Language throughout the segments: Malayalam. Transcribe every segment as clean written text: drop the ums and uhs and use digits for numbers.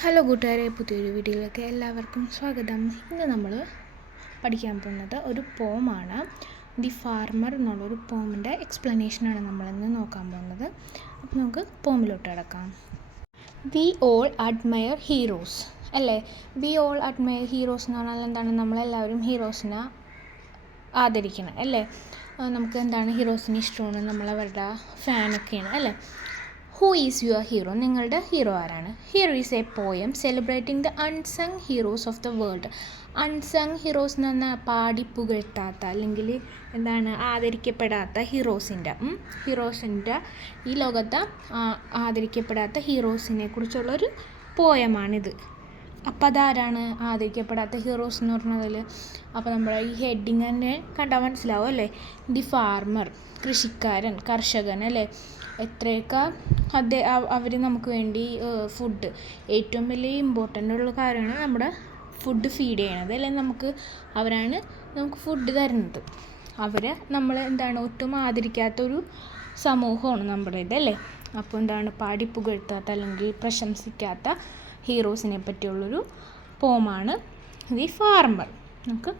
ഹലോ കൂട്ടുകാരെ, പുതിയൊരു വീഡിയോയിലേക്ക് എല്ലാവർക്കും സ്വാഗതം. ഇന്ന് നമ്മൾ പഠിക്കാൻ പോകുന്നത് ഒരു പോമാണ്. ദി ഫാർമർ എന്നുള്ളൊരു പോമിൻ്റെ എക്സ്പ്ലനേഷനാണ് നമ്മളിന്ന് നോക്കാൻ പോകുന്നത്. അപ്പോൾ നമുക്ക് പോമിലോട്ട് കിടക്കാം. വി ഓൾ അഡ്മയർ ഹീറോസ് അല്ലേ? വി ഓൾ അഡ്മയർ ഹീറോസ് എന്ന് പറഞ്ഞാൽ എന്താണ്? നമ്മളെല്ലാവരും ഹീറോസിനെ ആദരിക്കണം അല്ലേ? നമുക്ക് എന്താണ് ഹീറോസിന് ഇഷ്ടമാണ്, നമ്മളവരുടെ ഫാനൊക്കെയാണ് അല്ലേ? Who is your hero? നിങ്ങളുടെ ഹീറോ ആരാണ്? Here is A poem celebrating the unsung heroes of the world. Unsung heroes എന്ന് പറഞ്ഞാൽ പാടിപ്പുകഴ്ത്താത്ത അല്ലെങ്കിൽ എന്താണ് ആദരിക്കപ്പെടാത്ത ഹീറോസിൻ്റെ ഈ ലോകത്ത് ആദരിക്കപ്പെടാത്ത ഹീറോസിനെ കുറിച്ചുള്ളൊരു പോയമാണിത്. അപ്പോൾ അതാരാണ് ആദരിക്കപ്പെടാത്ത ഹീറോസ് എന്ന് പറഞ്ഞതിൽ? അപ്പോൾ നമ്മുടെ ഈ ഹെഡിങ് തന്നെ കണ്ടാൽ മനസ്സിലാവും അല്ലേ? ദി ഫാർമർ, കൃഷിക്കാരൻ, കർഷകൻ അല്ലേ? എത്രയൊക്കെ അവർ നമുക്ക് വേണ്ടി ഫുഡ്, ഏറ്റവും വലിയ ഇമ്പോർട്ടൻ്റ് ഉള്ള കാര്യമാണ് നമ്മുടെ ഫുഡ് ഫീഡ് ചെയ്യണത് അല്ലേ? അവരാണ് നമുക്ക് ഫുഡ് തരുന്നത്. അവരെ നമ്മൾ എന്താണ് ഒട്ടും ആദരിക്കാത്തൊരു സമൂഹമാണ് നമ്മുടെ ഇതല്ലേ? അപ്പോൾ എന്താണ് പാടിപ്പുകഴ്ത്താത്ത അല്ലെങ്കിൽ പ്രശംസിക്കാത്ത ഹീറോസിനെ പറ്റിയുള്ളൊരു പോമാണ് ദി ഫാർമർ. നമുക്ക്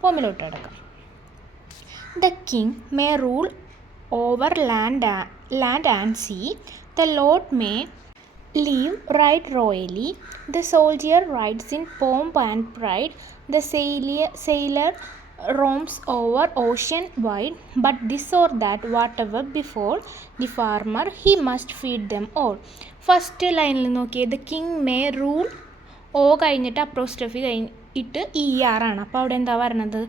പോമിലോട്ട് കിടക്കാം. The king may rule over land and sea, the lord may live right royally, the soldier rides in pomp and pride, the sailor roams over ocean wide, but this or that whatever befall the farmer he must feed them all. First ലൈനിൽ നോക്കിയേ, ദ കിങ് മേ റൂൾ, ഓ കഴിഞ്ഞിട്ട് അപ്രോസ്ട്രഫി കഴിഞ്ഞിട്ട് ആണ്. അപ്പോൾ അവിടെ എന്താ വരണത്?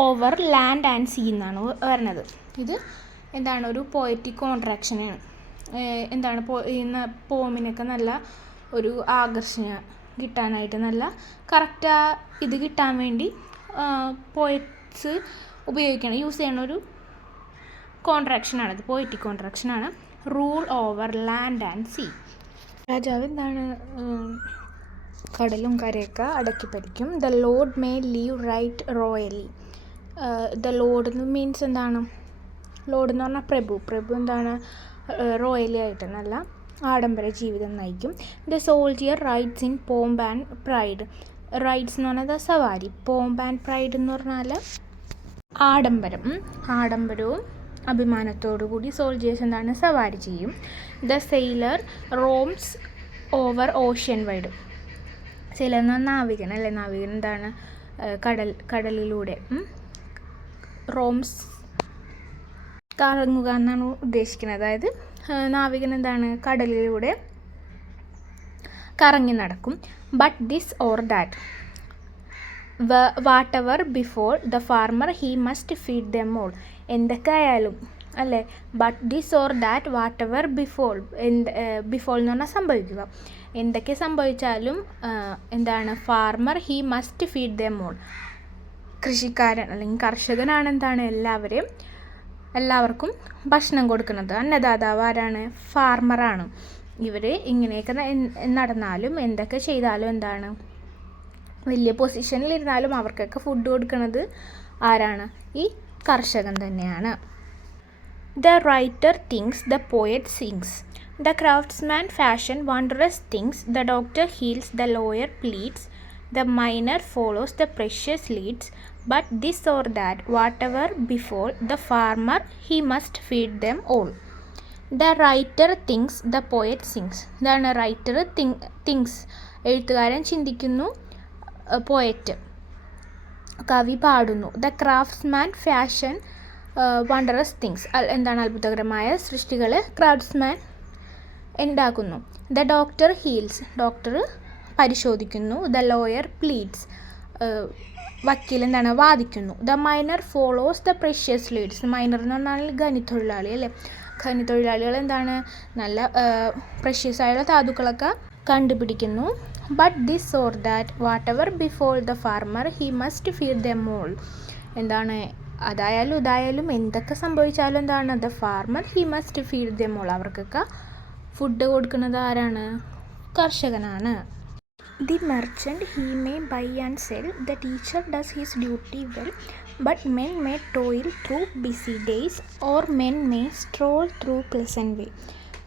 ഓവർ ലാൻഡ് ആൻഡ് സീ എന്നാണ് വരണത്. ഇത് എന്താണ് ഒരു പോയറ്റിക് കോൺട്രാക്ഷനാണ്. എന്താണ് പോമിനൊക്കെ നല്ല ഒരു ആകർഷണം കിട്ടാനായിട്ട്, നല്ല കറക്റ്റ് ഇത് കിട്ടാൻ വേണ്ടി പോയറ്റ്സ് യൂസ് ചെയ്യണ ഒരു കോൺട്രാക്ഷനാണിത്. പോയറ്റിക് കോൺട്രാക്ഷനാണ്. Rule over land and sea. രാജാവ് എന്താണ് കടലും കരയൊക്കെ അടക്കി ഭരിക്കും. The lord may live right royally. The lord means എന്താണ്? ലോഡ് എന്ന് പറഞ്ഞാൽ പ്രഭു എന്താണ് റോയലി ആയിട്ട് നല്ല ആഡംബര ജീവിതം നയിക്കും. The soldier rides in പോംബ് and pride. Rides എന്ന് പറഞ്ഞാൽ സവാരി, പോംബ് ആൻഡ് പ്രൈഡ് എന്ന് പറഞ്ഞാൽ ആഡംബരവും അഭിമാനത്തോടു കൂടി സോൾജിയേഴ്സ് എന്താണ് സവാരി ചെയ്യും. The sailor roams over ocean wide. Sailor എന്ന് പറഞ്ഞാൽ നാവികൻ അല്ലേ? നാവികൻ എന്താണ് കടലിലൂടെ റോംസ് കറങ്ങുക എന്നാണ് ഉദ്ദേശിക്കുന്നത്. അതായത് നാവികൻ എന്താണ് കടലിലൂടെ കറങ്ങി നടക്കും. But this or that whatever before the farmer he must feed them all. എന്തൊക്കെ ആയാലും അല്ലേ? But this or that whatever befall എന്ന് പറഞ്ഞാൽ സംഭവിക്കുക. എന്തൊക്കെ സംഭവിച്ചാലും എന്താണ് farmer he must feed them all. കൃഷിക്കാരൻ അല്ലെങ്കിൽ കർഷകനാണ് എന്താണ് എല്ലാവർക്കും ഭക്ഷണം കൊടുക്കുന്നത്. അന്നദാതാവ് ആരാണ്? ഫാർമറാണ്. ഇവർ ഇങ്ങനെയൊക്കെ നടന്നാലും എന്തൊക്കെ ചെയ്താലും എന്താണ് വലിയ പൊസിഷനിലിരുന്നാലും അവർക്കൊക്കെ ഫുഡ് കൊടുക്കുന്നത് ആരാണ്? ഈ കർഷകൻ തന്നെയാണ്. The writer thinks, the poet sings, the craftsman fashion wondrous things, the doctor heals, the lawyer pleads, the miner follows the precious leads, but this or that whatever befall the farmer he must feed them all. The writer thinks, the poet sings. ഇതാണ് റൈറ്റർ തിങ്സ്, എഴുത്തുകാരൻ ചിന്തിക്കുന്നു, പോയറ്റ് കവി പാടുന്നു. The craftsman fashion wondrous things, എന്താണ് അത്ഭുതകരമായ സൃഷ്ടികൾ ക്രാഫ്റ്റ്സ്മാൻ ഉണ്ടാക്കുന്നു. ദ ഡോക്ടർ ഹീൽസ്, ഡോക്ടർ പരിശോധിക്കുന്നു. ദ ലോയർ പ്ലീഡ്സ്, വക്കീൽ എന്താണ് വാദിക്കുന്നു. The miner follows the precious leads. Miner എന്ന് പറഞ്ഞാൽ ഖനിത്തൊഴിലാളി അല്ലേ? ഖനിത്തൊഴിലാളികൾ എന്താണ് നല്ല പ്രഷ്യസ് ആയുള്ള ധാതുക്കളൊക്കെ കണ്ടുപിടിക്കുന്നു. But this or that whatever befall the farmer he must feed them all. എന്താണ് അതായാലും ഇതായാലും എന്തൊക്കെ സംഭവിച്ചാലും എന്താണ് the farmer he must feed them all. അവർക്കൊക്കെ ഫുഡ് കൊടുക്കുന്നത് ആരാണ്? കർഷകനാണ്. The merchant he may buy and sell, the teacher does his duty well, but men may toil through busy days, or men may stroll through pleasant way.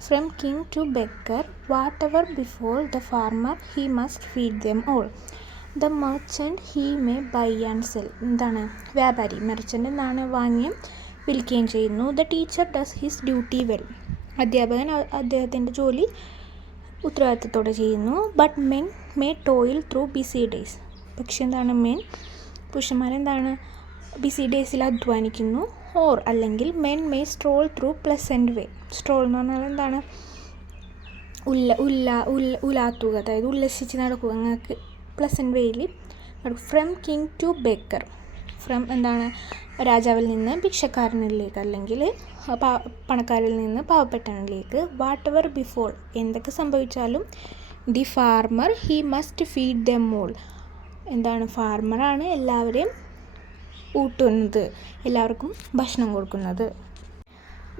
From king to beggar, whatever befall the farmer, he must feed them all. The merchant he may buy and sell. എന്താണ് വ്യാപാരി മെർച്ചൻ്റ് എന്താണ് വാങ്ങുകയും വിൽക്കുകയും ചെയ്യുന്നു. The teacher does his duty well. അധ്യാപകൻ അദ്ദേഹത്തിൻ്റെ ജോലി ഉത്തരവാദിത്തത്തോടെ ചെയ്യുന്നു. But men may toil through busy days. പക്ഷെ എന്താണ് പുരുഷന്മാരെന്താണ് ബിസി ഡേയ്സിൽ അധ്വാനിക്കുന്നു. ഓർ അല്ലെങ്കിൽ men may stroll through pleasant way. Stroll എന്ന് പറഞ്ഞാൽ എന്താണ് ഉലാത്തുക, അതായത് ഉല്ലസിച്ച് നടക്കുക. നിങ്ങൾക്ക് പ്ലസൻറ്റ് വേയിൽ നടക്കും. From king to beggar. From എന്താണ് രാജാവിൽ നിന്ന് ഭിക്ഷക്കാരനിലേക്ക് അല്ലെങ്കിൽ പണക്കാരിൽ നിന്ന് പാവപ്പെട്ടവനിലേക്ക്. വാട്ട് എവർ ബിഫോർ എന്തൊക്കെ സംഭവിച്ചാലും the farmer he must feed them all. എന്താണ് ഫാർമറാണ് എല്ലാവരെയും ഊട്ടുന്നത്, എല്ലാവർക്കും ഭക്ഷണം കൊടുക്കുന്നത്.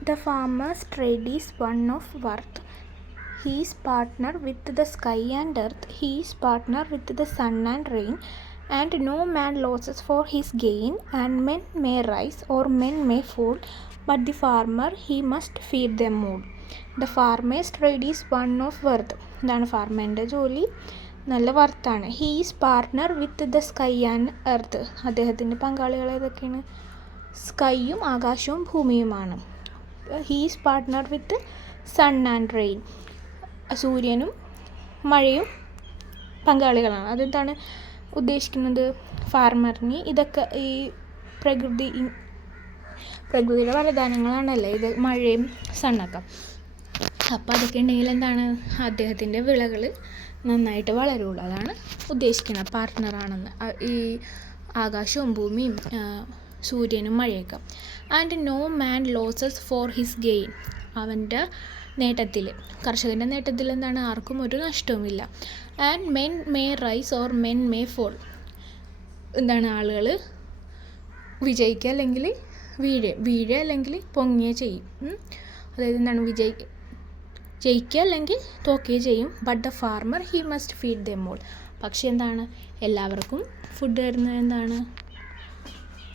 The farmer's trade is one of worth. He is partner with the sky and earth. He is partner with the sun and rain. And no man loses for his gain, and men may rise or men may fall, but the farmer he must feed them all. The farmer's trade is one of worth. എന്താണ് ഫാർമറിൻ്റെ ജോലി നല്ല വർത്താണ്. He is partner with the sky and earth. അദ്ദേഹത്തിൻ്റെ പങ്കാളികൾ ഏതൊക്കെയാണ്? സ്കൈയും ആകാശവും ഭൂമിയുമാണ്. He is partner with sun and rain. സൂര്യനും മഴയും പങ്കാളികളാണ്. അതെന്താണ് ഉദ്ദേശിക്കുന്നത്? ഫാർമറിന് ഇതൊക്കെ ഈ പ്രകൃതിയുടെ വരദാനങ്ങളാണല്ലേ ഇത്, മഴയും സണ്ണൊക്കെ. അപ്പോൾ അതൊക്കെ ഉണ്ടെങ്കിൽ എന്താണ് അദ്ദേഹത്തിൻ്റെ വിളകൾ നന്നായിട്ട് വളരുള്ളൂ. അതാണ് ഉദ്ദേശിക്കുന്നത് പാർട്ട്ണറാണെന്ന്. ഈ ആകാശവും ഭൂമിയും സൂര്യനും മഴയൊക്കെ. And no man loses for his gain. അവൻ്റെ നേട്ടത്തിൽ, കർഷകൻ്റെ നേട്ടത്തിൽ എന്താണ് ആർക്കും ഒരു നഷ്ടവുമില്ല. And men may rise or men may fall. എന്താണ് ആളുകൾ വിജയിക്കുക അല്ലെങ്കിൽ വീഴുക അല്ലെങ്കിൽ പൊങ്ങുക ചെയ്യും. അതായത് എന്താണ് ജയിക്കുക അല്ലെങ്കിൽ തോക്കുകയും ചെയ്യും. But the farmer he must feed them all. പക്ഷെ എന്താണ് എല്ലാവർക്കും ഫുഡ് തരുന്നത് എന്താണ്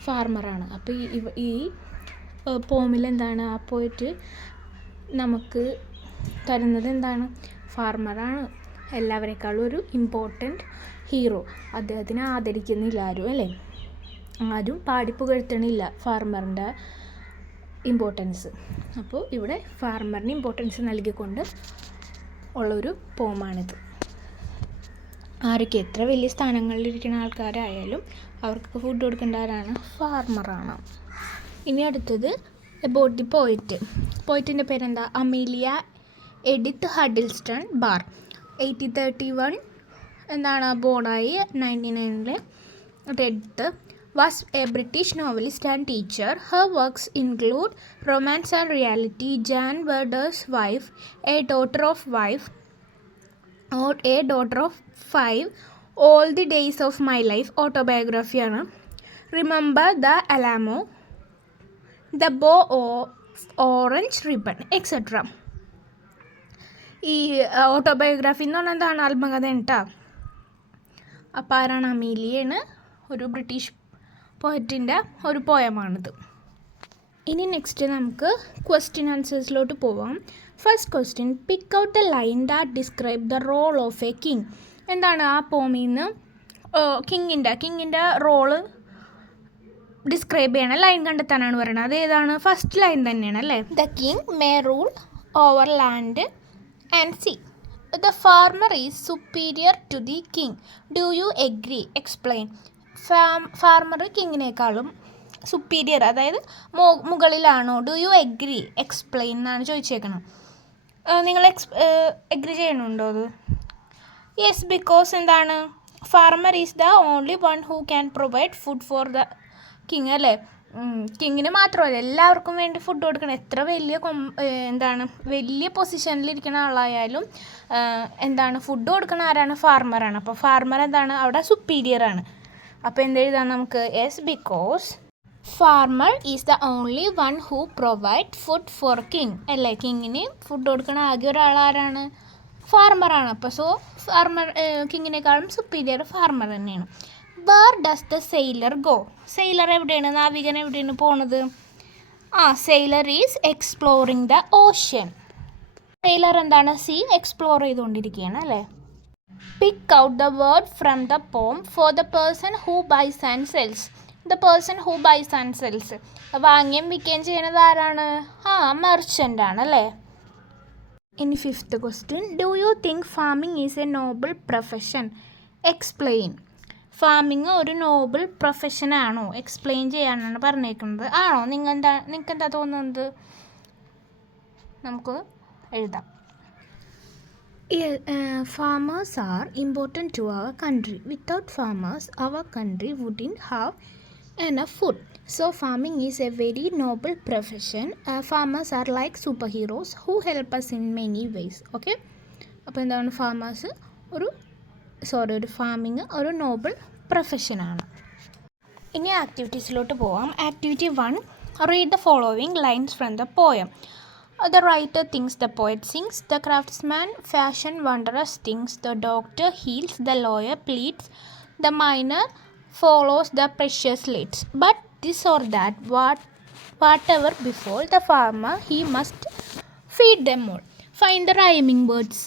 ഫാർമറാണ്. അപ്പോൾ ഈ പോമിൽ എന്താണ് ആ പോയിട്ട് നമുക്ക് തരുന്നത് എന്താണ് ഫാർമറാണ്. എല്ലാവരെക്കാളും ഒരു ഇമ്പോർട്ടൻറ്റ് ഹീറോ. അദ്ദേഹത്തിനെ ആദരിക്കുന്നില്ല ആരും, അല്ലേ? ആരും പാടിപ്പുകഴ്ത്തണില്ല ഫാർമറിൻ്റെ ഇമ്പോർട്ടൻസ്. അപ്പോൾ ഇവിടെ ഫാർമറിന് ഇമ്പോർട്ടൻസ് നൽകിക്കൊണ്ട് ഉള്ളൊരു പോമാണിത്. ആരൊക്കെ എത്ര വലിയ സ്ഥാനങ്ങളിലിരിക്കുന്ന ആൾക്കാരായാലും അവർക്ക് ഫുഡ് കൊടുക്കേണ്ട ആരാണ്? ഫാർമറാണ്. ഇനി അടുത്തത് അബൌട്ട് ദി പോയിറ്റ്. പോയിറ്റിൻ്റെ പേരെന്താ? Amelia Edith ഹഡിൽസ്റ്റൺ Barr. 1831 എന്താണ് ബോണായി. 1999 Edith was a British novelist and teacher. Her works include romance and reality, Jan Vedder's wife, a daughter of 5, all the days of my life, ഓട്ടോബയോഗ്രഫിയാണ്. Remember the Alamo, the bow of orange ribbon, etcetera. ഈ ഓട്ടോബയോഗ്രഫി എന്ന് പറഞ്ഞാൽ എന്താണ്? ആത്മകഥ കേട്ടോ. അപ്പോൾ ആരാണ്? അമീലിയാണ്. ഒരു ബ്രിട്ടീഷ് പോയറ്റിൻ്റെ ഒരു പോയമാണിത്. ഇനി നെക്സ്റ്റ് നമുക്ക് ക്വസ്റ്റ്യൻ ആൻസേഴ്സിലോട്ട് പോവാം. First question, pick out the line that describe the role of a king. എന്താണ് ആ പോമിൽ നിന്ന് കിങ്ങിൻ്റെ റോള് ഡിസ്ക്രൈബ് ചെയ്യണം, ലൈൻ കണ്ടെത്താനാണ് പറയുന്നത്. അത് ഏതാണ്? ഫസ്റ്റ് ലൈൻ തന്നെയാണ് അല്ലേ? The king may rule over land and sea. The farmer is superior to the king. Do you agree? Explain. Farmer കിങ്ങിനേക്കാളും സുപ്പീരിയർ, അതായത് മുകളിലാണോ? Do you agree? എക്സ്പ്ലെയിൻ എന്നാണ് ചോദിച്ചേക്കണം. നിങ്ങൾ എഗ്രി ചെയ്യണുണ്ടോ അത്? യെസ്, ബിക്കോസ് എന്താണ് farmer is the only one who can provide food for the king, അല്ലേ? കിങ്ങിന് മാത്രമല്ല എല്ലാവർക്കും വേണ്ടി ഫുഡ് കൊടുക്കണം. എത്ര വലിയ പൊസിഷനിലിരിക്കുന്ന ആളായാലും എന്താണ് ഫുഡ് കൊടുക്കുന്ന ആരാണ്? ഫാർമറാണ്. അപ്പോൾ ഫാർമർ എന്താണ് അവിടെ സുപ്പീരിയറാണ്. അപ്പോൾ എന്തെഴുതാം നമുക്ക്? Yes, because farmer is the only one who provide food for king, അല്ലേ? കിങ്ങിന് ഫുഡ് കൊടുക്കുന്ന ആകെ ഒരാളാരാണ്? ഫാർമറാണ്. അപ്പോൾ ഫാർമർ കിങ്ങിനേക്കാളും സുപ്പീരിയർ ഫാർമർ തന്നെയാണ്. Where does the sailor go? Sailor എവിടെയാണ്? നാവികൻ എവിടെയാണ് പോണത്? Sailor is exploring the ocean. Sailor എന്താണ്? സീ എക്സ്പ്ലോർ ചെയ്തുകൊണ്ടിരിക്കുകയാണ് അല്ലേ. Pick out the word from the poem for the person who buys and sells. The person who buys and cells, വാങ്ങുകയും വിൽക്കുകയും ചെയ്യുന്നത് ആരാണ്? മെർച്ചൻ്റ് ആണ് അല്ലേ. ഇനി 5th question, do you think farming is A Noble profession? Explain. Farming ഒരു നോബിൾ പ്രൊഫഷനാണോ? എക്സ്പ്ലെയിൻ ചെയ്യാനാണ് പറഞ്ഞേക്കുന്നത്. ആണോ? നിങ്ങൾക്ക് എന്താ തോന്നുന്നത്? നമുക്ക് എഴുതാം. Farmers are important to our country. Without farmers, our country wouldn't have enough food. So farming is a very noble profession. Farmers are like superheroes who help us in many ways. Okay? അപ്പോൾ എന്താണ്? ഫാമേഴ്സ് ഒരു ഫാമിങ് ഒരു നോബിൾ പ്രൊഫഷനാണ്. ഇനി ആക്ടിവിറ്റീസിലോട്ട് പോവാം. Activity 1, read the following lines from the poem. The writer thinks, the poet sings, the craftsman fashion wondrous things, the doctor heals, the lawyer pleads, the miner follows the precious leads. But this or that, whatever befall the farmer, he must feed them all. Find the rhyming words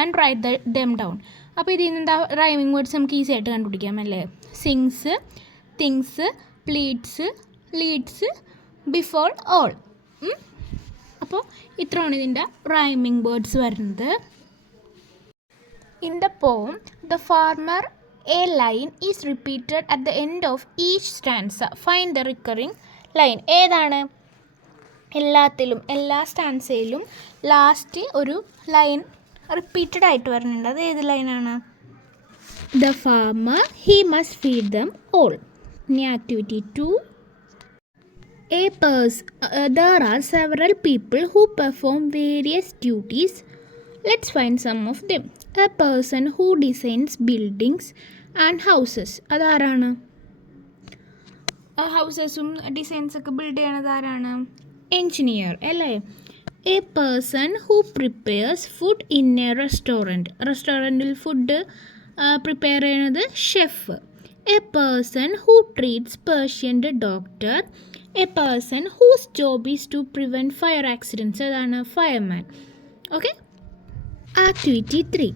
and write them down. അപ്പോൾ ഇതിൽ നിന്ന് റൈമിംഗ് വേർഡ്സ് നമുക്ക് ഈസി ആയിട്ട് കണ്ടുപിടിക്കാം അല്ലേ. Sings, things, pleads, leads, before all. അപ്പോൾ ഇത്രയാണ് ഇതിൻ്റെ റൈമിംഗ് വേർഡ്സ് വരുന്നത്. In the poem the farmer a line is repeated at the end of each stanza. Find the recurring line. ഏതാണ്? എല്ലാത്തിലും എല്ലാ സ്റ്റാൻസയിലും ലാസ്റ്റ് ഒരു ലൈൻ റിപ്പീറ്റഡ് ആയിട്ട് വരുന്നുണ്ട്. അത് ഏത് ലൈനാണ്? The farmer he must feed them all. ഇനി activity 2, there are several people who perform various duties. Let's find some of them. A person who designs buildings and houses. അതാരാണ്? ഹൗസസും ഡിസൈൻസൊക്കെ ബിൽഡ് ചെയ്യണത് ആരാണ്? എൻജിനീയർ അല്ലേ. A person who prepares food in a റെസ്റ്റോറൻറ്റിൽ ഫുഡ് പ്രിപ്പയർ ചെയ്യണത് chef. A person who treats patient doctor. A person whose job is to prevent fire accidents. അതാണ് fireman. Okay. Activity 3,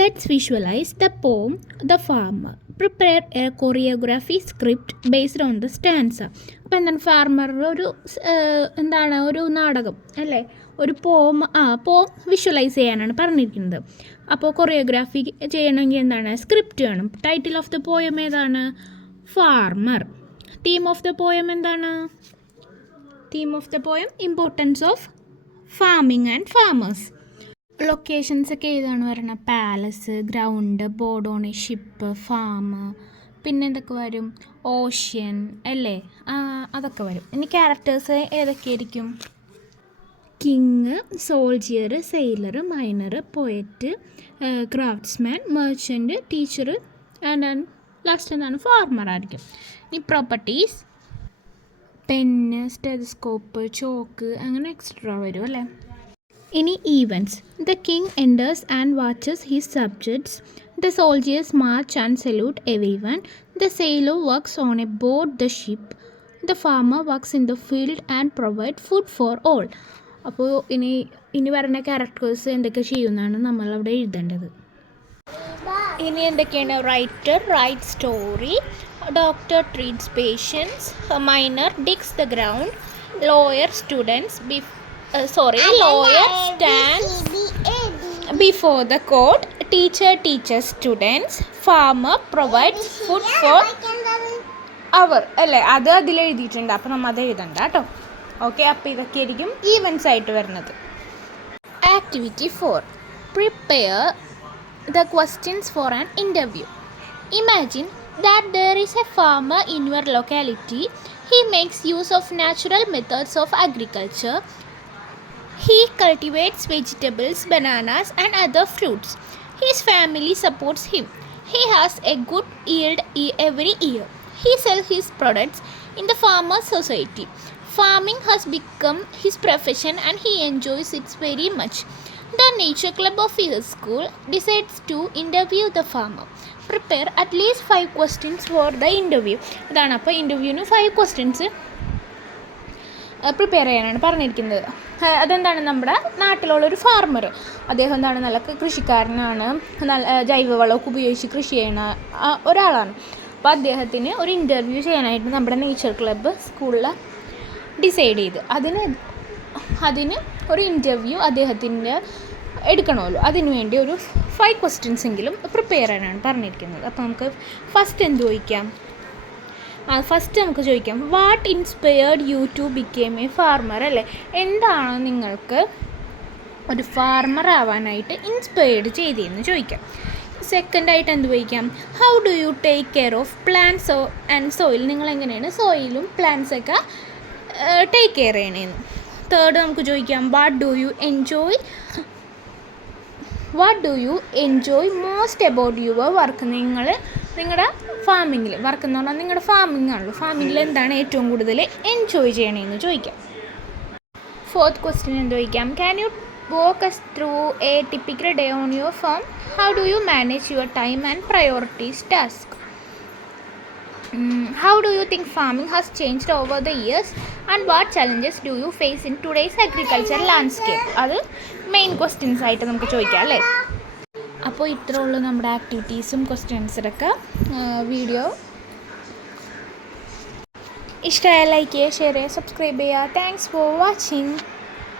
let's visualise the poem the farmer. Prepare a choreography script based on the stanza. അപ്പോൾ എന്താണ്? ഫാർമറുടെ ഒരു നാടകം അല്ലേ, ഒരു പോം വിഷ്വലൈസ് ചെയ്യാനാണ് പറഞ്ഞിരിക്കുന്നത്. അപ്പോൾ കൊറിയോഗ്രാഫി ചെയ്യണമെങ്കിൽ എന്താണ്? സ്ക്രിപ്റ്റ് വേണം. ടൈറ്റിൽ ഓഫ് ദ പോയം ഏതാണ്? Farmer. Theme of the poem എന്താണ്? Theme of the poem importance of farming and farmers. Locations ഒക്കെ ഏതാണ് വരണം? Palace, ground, board on a ship, farm, പിന്നെ എന്തൊക്കെ വരും? ഓഷ്യൻ അല്ലേ, അതൊക്കെ വരും. ഇനി ക്യാരക്ടേഴ്സ് ഏതൊക്കെയായിരിക്കും? King, soldier, sailor, miner, poet, craftsman, merchant, teacher and last എന്താണ്? ഫാർമർ ആയിരിക്കും. ഇനി പ്രോപ്പർട്ടീസ്, പെന്ന്, സ്റ്റെതസ്കോപ്പ്, ചോക്ക്, അങ്ങനെ എക്സ്ട്രാ വരും അല്ലേ. ഇനി events. The king enters and watches his subjects. The soldiers March and salute every one. The sailor works on A board the ship. The farmer works in the field and provide food for all. അപ്പോൾ ഇനി വരുന്ന ക്യാരക്ടേഴ്സ് എന്തൊക്കെ ചെയ്യുമെന്നാണ് നമ്മളവിടെ എഴുതേണ്ടത്. ഇനി എന്തൊക്കെയാണ്? Writer write story, doctor treats patients, miner digs the ground, lawyer stands before the court, teacher teaches students, farmer provides food for അവർ അല്ലേ. അത് അതിൽ എഴുതിയിട്ടുണ്ട്. അപ്പോൾ നമ്മൾ അത് എഴുതണ്ട കേട്ടോ. ഓക്കെ. അപ്പോൾ ഇതൊക്കെ ആയിരിക്കും ഈവൻറ്റ്സ് ആയിട്ട് വരുന്നത്. Activity 4, prepare the questions for an interview. Imagine that there is a farmer in your locality. He makes use of natural methods of agriculture. He cultivates vegetables, bananas and other fruits. His family supports him. He has a good yield every year. He sells his products in the farmers' society. Farming has become his profession and he enjoys it very much. The nature club of his school decides to interview the farmer. Prepare at least 5 questions for the interview. അതാണ്. അപ്പോൾ ഇൻ്റർവ്യൂവിന് 5 questions പ്രിപ്പയർ ചെയ്യാനാണ് പറഞ്ഞിരിക്കുന്നത്. അതെന്താണ്, നമ്മുടെ നാട്ടിലുള്ളൊരു ഫാർമർ. അദ്ദേഹം എന്താണ്, നല്ല കൃഷിക്കാരനാണ്, നല്ല ജൈവവളമൊക്കെ ഉപയോഗിച്ച് കൃഷി ചെയ്യുന്ന ഒരാളാണ്. അപ്പോൾ അദ്ദേഹത്തിന് ഒരു ഇൻ്റർവ്യൂ ചെയ്യാനായിട്ട് നമ്മുടെ നേച്ചർ ക്ലബ്ബ് സ്കൂളിൽ ഡിസൈഡ് ചെയ്ത് അതിന് ഒരു ഇൻ്റർവ്യൂ അദ്ദേഹത്തിൻ്റെ എടുക്കണമല്ലോ. അതിനുവേണ്ടി ഒരു 5 questions എങ്കിലും പ്രിപ്പയർ ചെയ്യാനാണ് പറഞ്ഞിരിക്കുന്നത്. അപ്പോൾ നമുക്ക് ഫസ്റ്റ് എന്ത് ചോദിക്കാം? ഫസ്റ്റ് നമുക്ക് ചോദിക്കാം, what inspired you to become a farmer, അല്ലേ? എന്താണ് നിങ്ങൾക്ക് ഒരു ഫാർമർ ആവാനായിട്ട് ഇൻസ്പയർഡ് ചെയ്തതെന്ന് ചോദിക്കാം. സെക്കൻഡായിട്ട് എന്ത് ചോദിക്കാം? How do you take care of plants and soil, നിങ്ങൾ എങ്ങനെയാണ് സോയിലും പ്ലാന്റ്സൊക്കെ ടേക്ക് കെയർ ചെയ്യണേന്ന്. തേർഡ് നമുക്ക് ചോദിക്കാം, what do you enjoy most about your work, നിങ്ങളുടെ ഫാമിങ്ങിൽ വർക്ക് എന്ന് പറഞ്ഞാൽ നിങ്ങളുടെ ഫാമിംഗ് ആണല്ലോ, ഫാമിങ്ങിൽ എന്താണ് ഏറ്റവും കൂടുതൽ എൻജോയ് ചെയ്യണമെന്ന് ചോദിക്കാം. ഫോർത്ത് ക്വസ്റ്റ്യൻ എന്ത് ചോദിക്കാം? Can you walk us through a typical day on your farm? How do you manage your time and priorities task? How do you think farming has changed over the years and what challenges do you face in today's agricultural landscape? അത് മെയിൻ ക്വസ്റ്റ്യൻസ് ആയിട്ട് നമുക്ക് ചോദിക്കാം, അല്ലേ? അപ്പോൾ ഇത്രേ ഉള്ളൂ നമ്മുടെ ആക്ടിവിറ്റീസും ക്വസ്റ്റ്യൻസിലൊക്കെ. വീഡിയോ ഇഷ്ടമായ ലൈക്ക് ചെയ്യുക, ഷെയർ ചെയ്യുക, സബ്സ്ക്രൈബ് ചെയ്യുക. Thanks for watching.